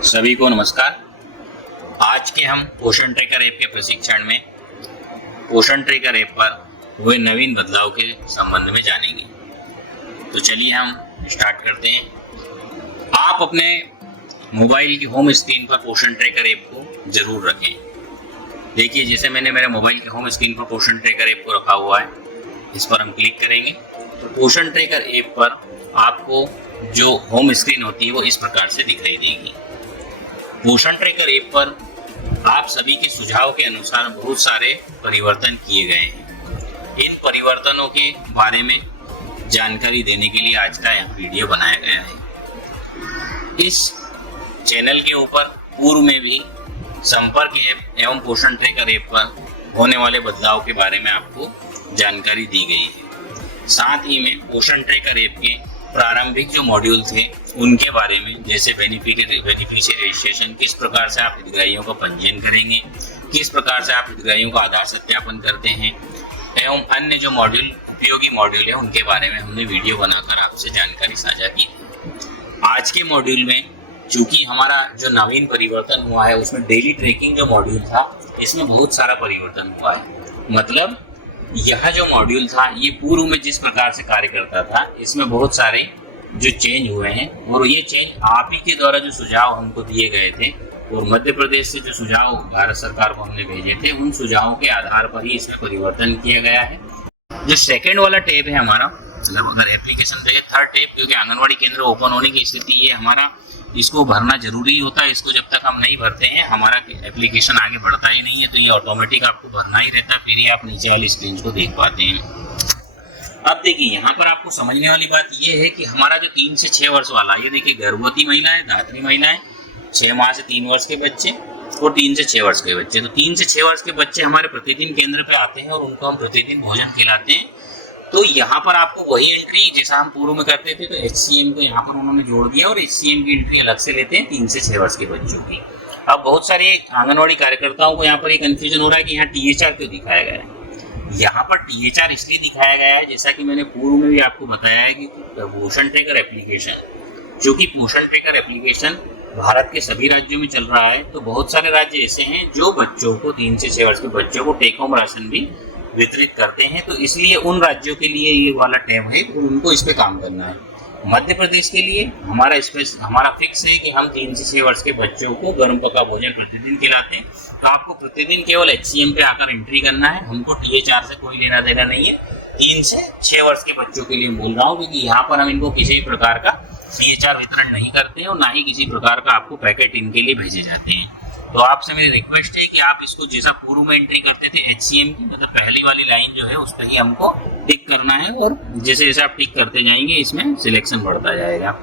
सभी को नमस्कार। आज के हम पोषण ट्रैकर ऐप के प्रशिक्षण में पोषण ट्रैकर ऐप पर हुए नवीन बदलाव के संबंध में जानेंगे। तो चलिए हम स्टार्ट करते हैं। आप अपने मोबाइल की होम स्क्रीन पर पोषण ट्रैकर ऐप को जरूर रखें। देखिए, जैसे मैंने मेरे मोबाइल की होम स्क्रीन पर पोषण ट्रैकर ऐप को रखा हुआ है, इस पर हम क्लिक करेंगे तो पोषण ट्रैकर ऐप पर आपको जो होम स्क्रीन होती है वो इस प्रकार से दिखाई देगी। पोषण ट्रैकर ऐप पर आप सभी के सुझाव के अनुसार बहुत सारे परिवर्तन किए गए हैं। इन परिवर्तनों के बारे में जानकारी देने के लिए आज का यह वीडियो बनाया गया है। इस चैनल के ऊपर पूर्व में भी संपर्क ऐप एवं पोषण ट्रैकर ऐप पर होने वाले बदलाव के बारे में आपको जानकारी दी गई है। साथ ही में पोषण ट्रैकर ऐप के प्रारंभिक जो मॉड्यूल थे उनके बारे में, जैसे बेनिफिशियरी रजिस्ट्रेशन, किस प्रकार से आप हितग्राहियों का पंजीयन करेंगे, किस प्रकार से आप हितग्राहियों का आधार सत्यापन करते हैं एवं अन्य जो उपयोगी मॉड्यूल है उनके बारे में हमने वीडियो बनाकर आपसे जानकारी साझा की थी। आज के मॉड्यूल में चूंकि हमारा जो नवीन परिवर्तन हुआ है उसमें डेली ट्रैकिंग जो मॉड्यूल था इसमें बहुत सारा परिवर्तन हुआ है। मतलब यह जो मॉड्यूल था ये पूर्व में जिस प्रकार से कार्य करता था इसमें बहुत सारे जो चेंज हुए हैं, और ये चेंज आप ही के द्वारा जो सुझाव हमको दिए गए थे और मध्य प्रदेश से जो सुझाव भारत सरकार को हमने भेजे थे उन सुझावों के आधार पर ही इसमें परिवर्तन किया गया है। जो सेकेंड वाला टैब है हमारा, मतलब अगर एप्लीकेशन देखें थर्ड टैब, क्योंकि आंगनवाड़ी केंद्र ओपन होने की स्थिति ये हमारा इसको भरना जरूरी होता है। इसको जब तक हम नहीं भरते हैं हमारा एप्लीकेशन आगे बढ़ता ही नहीं है, तो ये ऑटोमेटिक आपको भरना ही रहता है, फिर ही आप नीचे वाली स्क्रीन को देख पाते हैं। अब देखिए, यहाँ पर आपको समझने वाली बात ये है कि हमारा जो 3 से 6 वर्ष वाला, ये देखिए गर्भवती महिलाएं, धात्री महिलाएं, 6 माह से 3 वर्ष के बच्चे और 3 से 6 वर्ष के बच्चे। तो 3 से 6 वर्ष के बच्चे हमारे प्रतिदिन केंद्र पे आते हैं और उनको हम प्रतिदिन भोजन खिलाते हैं। तो यहाँ पर आपको वही एंट्री जैसा हम पूर्व में करते थे, तो HCM को यहाँ पर उन्होंने जोड़ दिया और HCM की एंट्री अलग से लेते हैं 3 से 6 वर्ष के बच्चों की। अब बहुत सारे आंगनवाड़ी कार्यकर्ताओं को यहाँ पर ये कंफ्यूजन हो रहा है कि यहाँ THR क्यों दिखाया गया है। यहाँ पर THR इसलिए दिखाया गया है, जैसा कि मैंने पूर्व में भी आपको बताया है कि पोषण ट्रैकर एप्लीकेशन, चूंकि पोषण ट्रैकर एप्लीकेशन भारत के सभी राज्यों में चल रहा है, तो बहुत सारे राज्य ऐसे हैं जो बच्चों को 3 से 6 वर्ष के बच्चों को टेक होम राशन भी वितरित करते हैं। तो इसलिए उन राज्यों के लिए ये वाला टैब है और उनको इस पे काम करना है। मध्य प्रदेश के लिए हमारा फिक्स है कि हम 3 से 6 वर्ष के बच्चों को गर्म पका भोजन प्रतिदिन खिलाते हैं। तो आपको प्रतिदिन केवल HCM पे आकर एंट्री करना है, हमको THR से कोई लेना देना नहीं है। 3 से 6 वर्ष के बच्चों के लिए बोल रहा हूँ, क्योंकि यहाँ पर हम इनको किसी प्रकार का THR वितरण नहीं करते हैं और ना ही किसी प्रकार का आपको पैकेट इनके लिए भेजे जाते हैं। तो आपसे मेरी रिक्वेस्ट है कि आप इसको जैसा पूर्व में एंट्री करते थे HCM की, मतलब पहली वाली लाइन जो है उस पर ही हमको टिक करना है, और जैसे जैसे आप टिक करते जाएंगे इसमें सिलेक्शन बढ़ता जाएगा।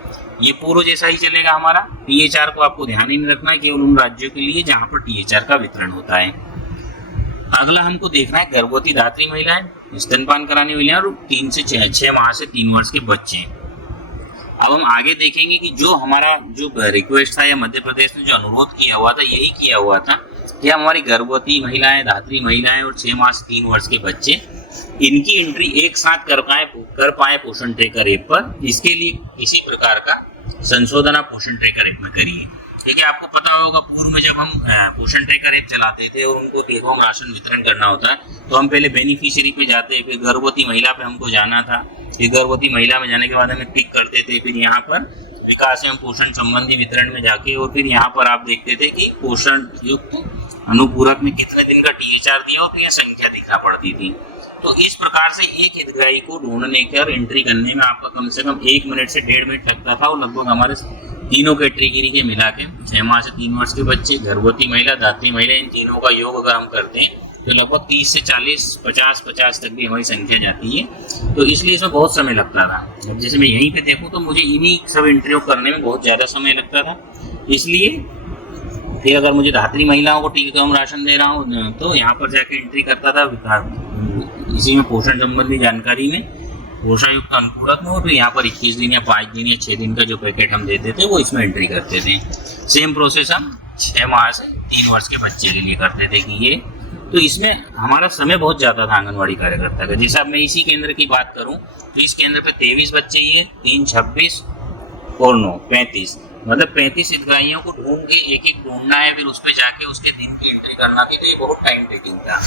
ये पूर्व जैसा ही चलेगा हमारा। THR को आपको ध्यान ही नहीं रखना है, केवल उन राज्यों के लिए जहाँ पर THR का वितरण होता है। अगला हमको देखना है गर्भवती धात्री महिलाएं, स्तनपान कराने वाली और 3 से 6 माह से 3 वर्ष के बच्चे। अब हम आगे देखेंगे कि जो हमारा जो रिक्वेस्ट था या मध्य प्रदेश ने जो अनुरोध किया हुआ था, यही किया हुआ था कि हमारी गर्भवती महिलाएं, धात्री महिलाएं और 6 माह से 3 वर्ष के बच्चे, इनकी एंट्री एक साथ कर पाए पोषण ट्रैकर ऐप पर। इसके लिए किसी प्रकार का संशोधन आप पोषण ट्रैकर ऐप में करिए। देखिए, आपको पता होगा पूर्व में जब हम पोषण ट्रैकर ऐप चलाते थे और उनको टेक होम राशन वितरण करना होता है तो हम पहले बेनिफिशियरी पे जाते, फिर गर्भवती महिला पे हमको जाना था, फिर गर्भवती महिला में जाने के बाद हमें टिक करते थे, फिर यहाँ पर विकास एवं पोषण संबंधी वितरण में जाके, और फिर यहाँ पर आप देखते थे कि पोषण युक्त अनुपूरक में कितने दिन का THR दिया और फिर यह संख्या दिखना पड़ती थी। तो इस प्रकार से एक हितग्राही को ढूंढने कर एंट्री करने में आपका कम से कम 1 मिनट से 1.5 मिनट लगता था, और लगभग हमारे तीनों कैटेगरी के मिला के 6 माह से 3 वर्ष के बच्चे, गर्भवती महिला, धात्री महिला, इन तीनों का योग अगर हम करते हैं तो लगभग 30 से 40, 50 तक भी हमारी संख्या जाती है। तो इसलिए इसमें बहुत समय लगता था। अब जैसे मैं यहीं पे देखूँ तो मुझे इन्हीं सब एंट्रियों करने में बहुत ज़्यादा समय लगता था। इसलिए फिर अगर मुझे धात्री महिलाओं को टेक होम राशन दे रहा हूँ तो यहाँ पर जाके एंट्री करता था, इसी में पोषण संबंधी जानकारी में पोषण युक्त अनुपूरक में हो, तो यहाँ पर 21 दिन या 5 दिन या 6 दिन का जो पैकेट हम देते थे वो इसमें एंट्री करते थे। सेम प्रोसेस हम 6 माह से 3 वर्ष के बच्चे के लिए करते थे कि ये, तो इसमें हमारा समय बहुत ज़्यादा था आंगनवाड़ी कार्यकर्ता का। जैसे अब मैं इसी केंद्र की बात करूं तो इस केंद्र पे 23 बच्चे ही है, 3 26 और 9 35, मतलब 35 हितग्राहियों को ढूंढ के एक एक ढूंढना है, फिर उस पर जाके उसके दिन की एंट्री करना थी, तो ये बहुत टाइम टेकिंग था,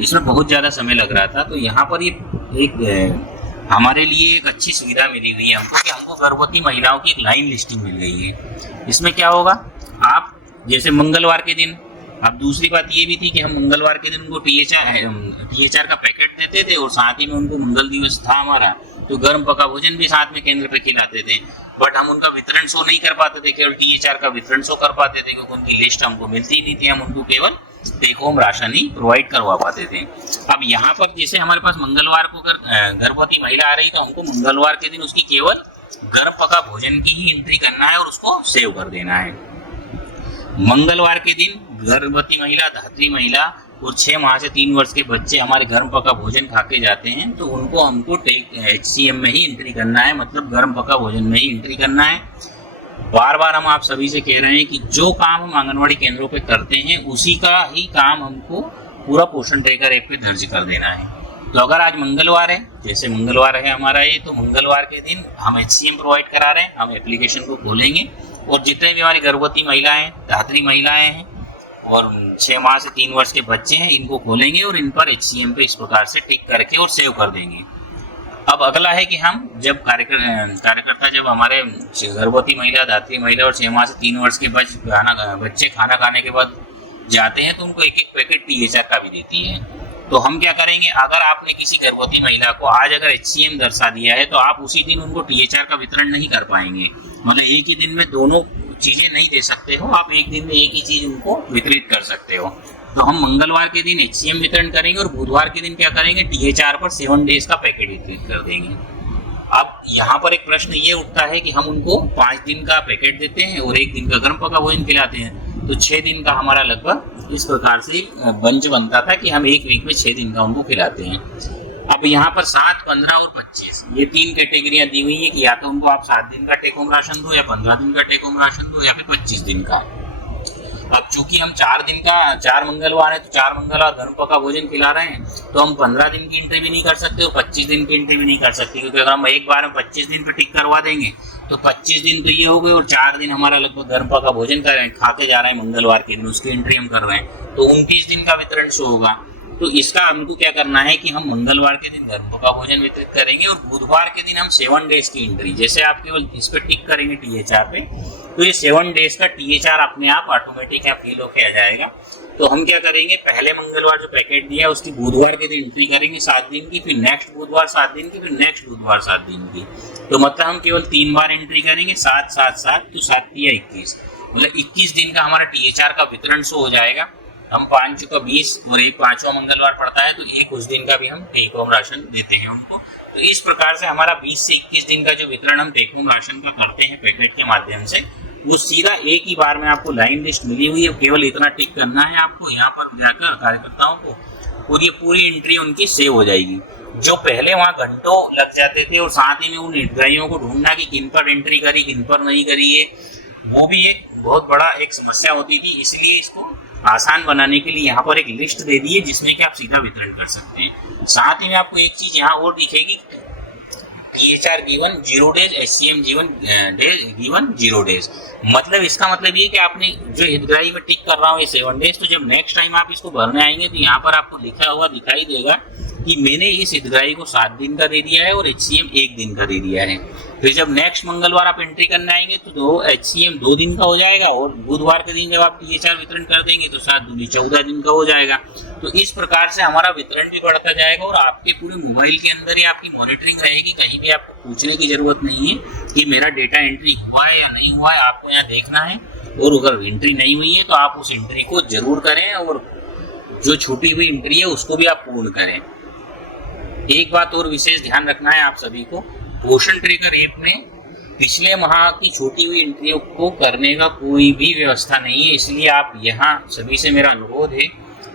इसमें बहुत ज़्यादा समय लग रहा था। तो यहाँ पर ये एक हमारे लिए एक अच्छी सुविधा मिली हुई है हमको कि हमको गर्भवती महिलाओं की एक लाइन लिस्टिंग मिल गई है। इसमें क्या होगा, आप जैसे मंगलवार के दिन, अब दूसरी बात ये भी थी कि हम मंगलवार के दिन उनको THR का पैकेट देते थे और साथ ही में उनको मंगल दिवस था हमारा, तो गर्म पका भोजन भी साथ में केंद्र पे खिलाते थे। बट हम उनका वितरण शो नहीं कर पाते थे, केवल THR का वितरण शो कर पाते थे, क्योंकि उनकी लिस्ट हमको मिलती ही नहीं थी, हम उनको केवल टेक होम राशन ही प्रोवाइड करवा पाते थे। अब यहाँ पर जैसे हमारे पास मंगलवार को गर्भवती महिला आ रही, तो हमको मंगलवार के दिन उसकी केवल गर्म पका भोजन की ही एंट्री करना है और उसको सेव कर देना है। मंगलवार के दिन गर्भवती महिला, धात्री महिला और 6 माह से 3 वर्ष के बच्चे हमारे गर्म पका भोजन खा के जाते हैं, तो उनको हमको HCM में ही एंट्री करना है, मतलब गर्म पका भोजन में ही एंट्री करना है। बार बार हम आप सभी से कह रहे हैं कि जो काम हम आंगनवाड़ी केंद्रों पे करते हैं उसी का ही काम हमको पूरा पोषण ट्रैकर ऐप पे दर्ज कर देना है। तो अगर आज मंगलवार है, जैसे मंगलवार है हमारा ये, तो मंगलवार के दिन हम HCM प्रोवाइड करा रहे हैं, हम एप्लीकेशन को खोलेंगे और जितने भी हमारी गर्भवती महिलाएं, धात्री महिलाएं हैं और 6 माह से 3 वर्ष के बच्चे हैं, इनको खोलेंगे और इन पर HCM पे इस प्रकार से टिक करके और सेव कर देंगे। अब अगला है कि हम जब कार्यकर्ता जब हमारे गर्भवती महिला, धात्री महिला और 6 माह से 3 वर्ष के बच्चे खाना खाने के बाद जाते हैं, तो उनको एक एक पैकेट THR का भी देती है। तो हम क्या करेंगे, अगर आपने किसी गर्भवती महिला को आज अगर HCM दर्शा दिया है, तो आप उसी दिन उनको THR का वितरण नहीं कर पाएंगे, मतलब एक ही दिन में दोनों चीजें नहीं दे सकते हो, आप एक दिन में एक ही चीज उनको वितरित कर सकते हो। तो हम मंगलवार के दिन HCM वितरण करेंगे और बुधवार के दिन क्या करेंगे, THR पर 7 डेज का पैकेट वितरित कर देंगे। अब यहाँ पर एक प्रश्न ये उठता है कि हम उनको 5 दिन का पैकेट देते हैं और 1 दिन का गर्म पका भोजन खिलाते हैं, तो 6 दिन का हमारा लगभग इस प्रकार से बंच बनता था कि हम एक वीक में 6 दिन का उनको खिलाते हैं। अब यहाँ पर 7, 15 और 25 ये 3 कैटेगरियां दी हुई है कि या तो उनको आप 7 दिन का टेक होम राशन दो, या 15 दिन का टेक होम राशन दो, या फिर 25 दिन का। अब चूंकि हम 4 मंगलवार है, तो 4 मंगलवार गर्म पका भोजन खिला रहे हैं, तो हम 15 दिन की एंट्री भी नहीं कर सकते और 25 दिन की एंट्री भी नहीं कर सकते, क्योंकि अगर हम एक बार में 25 दिन पे टिक करवा देंगे तो 25 दिन तो ये हो गए और 4 दिन हमारा लगभग गर्म पका भोजन कर रहे हैं, खा के जा रहे हैं मंगलवार के दिन, उसकी एंट्री हम कर रहे हैं, तो 29 दिन का वितरण शो होगा। तो इसका हमको क्या करना है कि हम मंगलवार के दिन गर्म पका भोजन वितरित करेंगे और बुधवार के दिन हम 7 डेज की एंट्री, जैसे आप केवल इस पर टिक करेंगे THR पे, तो ये 7 डेज का THR अपने आप ऑटोमेटिक या फील होके आ जाएगा। तो हम क्या करेंगे, पहले मंगलवार जो पैकेट दिया उसकी बुधवार के दिन एंट्री करेंगे 7 दिन की, फिर नेक्स्ट बुधवार 7 दिन की, फिर नेक्स्ट बुधवार 7 दिन की। तो मतलब हम केवल 3 बार एंट्री करेंगे, 7, 7, 7, तो 7 या 21, मतलब 21 दिन का हमारा THR का वितरण शो हो जाएगा। हम 5 का 20 और एक 5वां मंगलवार पड़ता है, तो एक उस दिन का भी हम टेक होम राशन देते हैं उनको। तो इस प्रकार से हमारा 20 से 21 दिन का जो वितरण हम टेक होम राशन का करते हैं पैकेट के माध्यम से, वो सीधा एक ही बार में आपको लाइन लिस्ट मिली हुई है, केवल इतना टिक करना है आपको, यहाँ पर जाकर कार्यकर्ताओं को पूरी एंट्री उनकी सेव हो जाएगी। जो पहले वहाँ घंटों लग जाते थे और साथ ही में उन हितग्राहियों को ढूंढना कि किन पर एंट्री करी, किन पर नहीं करी है, वो भी एक बहुत बड़ा एक समस्या होती थी। इसलिए इसको आसान बनाने के लिए यहाँ पर एक लिस्ट दे दी है जिसमें कि आप सीधा वितरण कर सकते हैं। साथ ही में आपको एक चीज यहाँ और दिखेगी, THR given 0 days, HCM given 0 days. मतलब इसका मतलब ये कि आपने जो हितग्राही में टिक कर रहा हूँ ये 7 डेज, तो जब नेक्स्ट टाइम आप इसको भरने आएंगे तो यहाँ पर आपको लिखा हुआ दिखाई देगा कि मैंने इस हितग्राही को 7 दिन का दे दिया है और HCM 1 दिन का दे दिया है। फिर जब नेक्स्ट मंगलवार आप एंट्री करने आएंगे तो HCM 2 दिन का हो जाएगा और बुधवार के दिन जब आप THR वितरण कर देंगे तो 7 दूनी 14 दिन का हो जाएगा। तो इस प्रकार से हमारा वितरण भी बढ़ता जाएगा और आपके पूरे मोबाइल के अंदर ही आपकी मॉनिटरिंग रहेगी। कहीं भी आपको पूछने की जरूरत नहीं है कि मेरा डेटा एंट्री हुआ है या नहीं हुआ है, आपको यहाँ देखना है। और अगर एंट्री नहीं हुई है तो आप उस एंट्री को जरूर करें और जो छूटी हुई एंट्री है उसको भी आप पूर्ण करें। एक बात और विशेष ध्यान रखना है आप सभी को, पोषण ट्रैकर ऐप में पिछले माह की छूटी हुई एंट्रियों को करने का कोई भी व्यवस्था नहीं है। इसलिए आप यहाँ सभी से मेरा अनुरोध है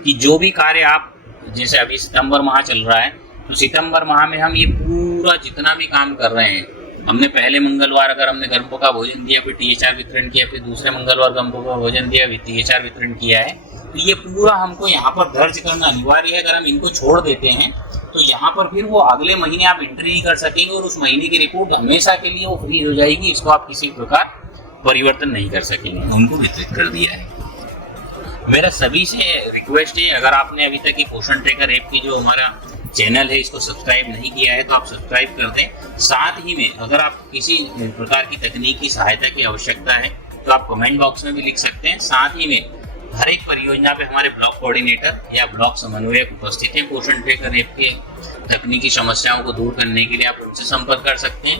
कि जो भी कार्य आप, जैसे अभी सितंबर माह चल रहा है, तो सितंबर माह में हम ये पूरा जितना भी काम कर रहे हैं, हमने पहले मंगलवार अगर हमने गर्म पका भोजन दिया, फिर THR वितरण किया, फिर दूसरे मंगलवार गर्म पका भोजन दिया, फिर THR वितरण किया है, तो ये पूरा हमको यहाँ पर दर्ज करना अनिवार्य है। अगर हम इनको छोड़ देते हैं तो यहाँ पर फिर वो अगले महीने आप एंट्री नहीं कर सकेंगे और उस महीने की रिपोर्ट हमेशा के लिए वो फ्रीज हो जाएगी। इसको आप किसी प्रकार परिवर्तन नहीं कर सकेंगे, उनको वितरित कर दिया है। मेरा सभी से रिक्वेस्ट है, अगर आपने अभी तक ये पोषण ट्रैकर ऐप की जो हमारा चैनल है इसको सब्सक्राइब नहीं किया है तो आप सब्सक्राइब कर दें। साथ ही में अगर आप किसी प्रकार की तकनीकी सहायता की आवश्यकता है तो आप कमेंट बॉक्स में भी लिख सकते हैं। साथ ही में हर एक परियोजना पे हमारे ब्लॉक कोऑर्डिनेटर या ब्लॉक समन्वयक उपस्थित हैं। पोषण ट्रैकर ऐप के तकनीकी समस्याओं को दूर करने के लिए आप उनसे संपर्क कर सकते हैं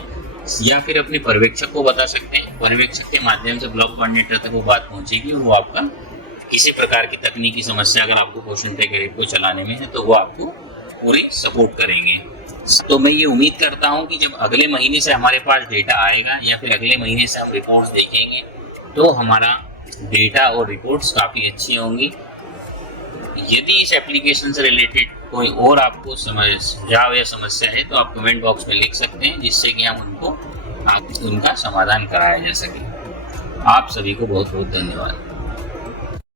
या फिर अपने पर्यवेक्षक को बता सकते हैं। पर्यवेक्षक के माध्यम से ब्लॉक कोऑर्डिनेटर तक वो बात पहुंचेगी और वो आपका किसी प्रकार की तकनीकी समस्या अगर आपको पोषण ट्रैकर ऐप को चलाने में है तो वो आपको पूरी सपोर्ट करेंगे। तो मैं ये उम्मीद करता हूँ कि जब अगले महीने से हमारे पास डेटा आएगा या फिर अगले महीने से हम रिपोर्ट्स देखेंगे तो हमारा डेटा और रिपोर्ट्स काफ़ी अच्छी होंगी। यदि इस एप्लीकेशन से रिलेटेड कोई और आपको सुझाव या समस्या है तो आप कमेंट बॉक्स में लिख सकते हैं, जिससे कि हम उनका समाधान कराया जा सके। आप सभी को बहुत बहुत धन्यवाद।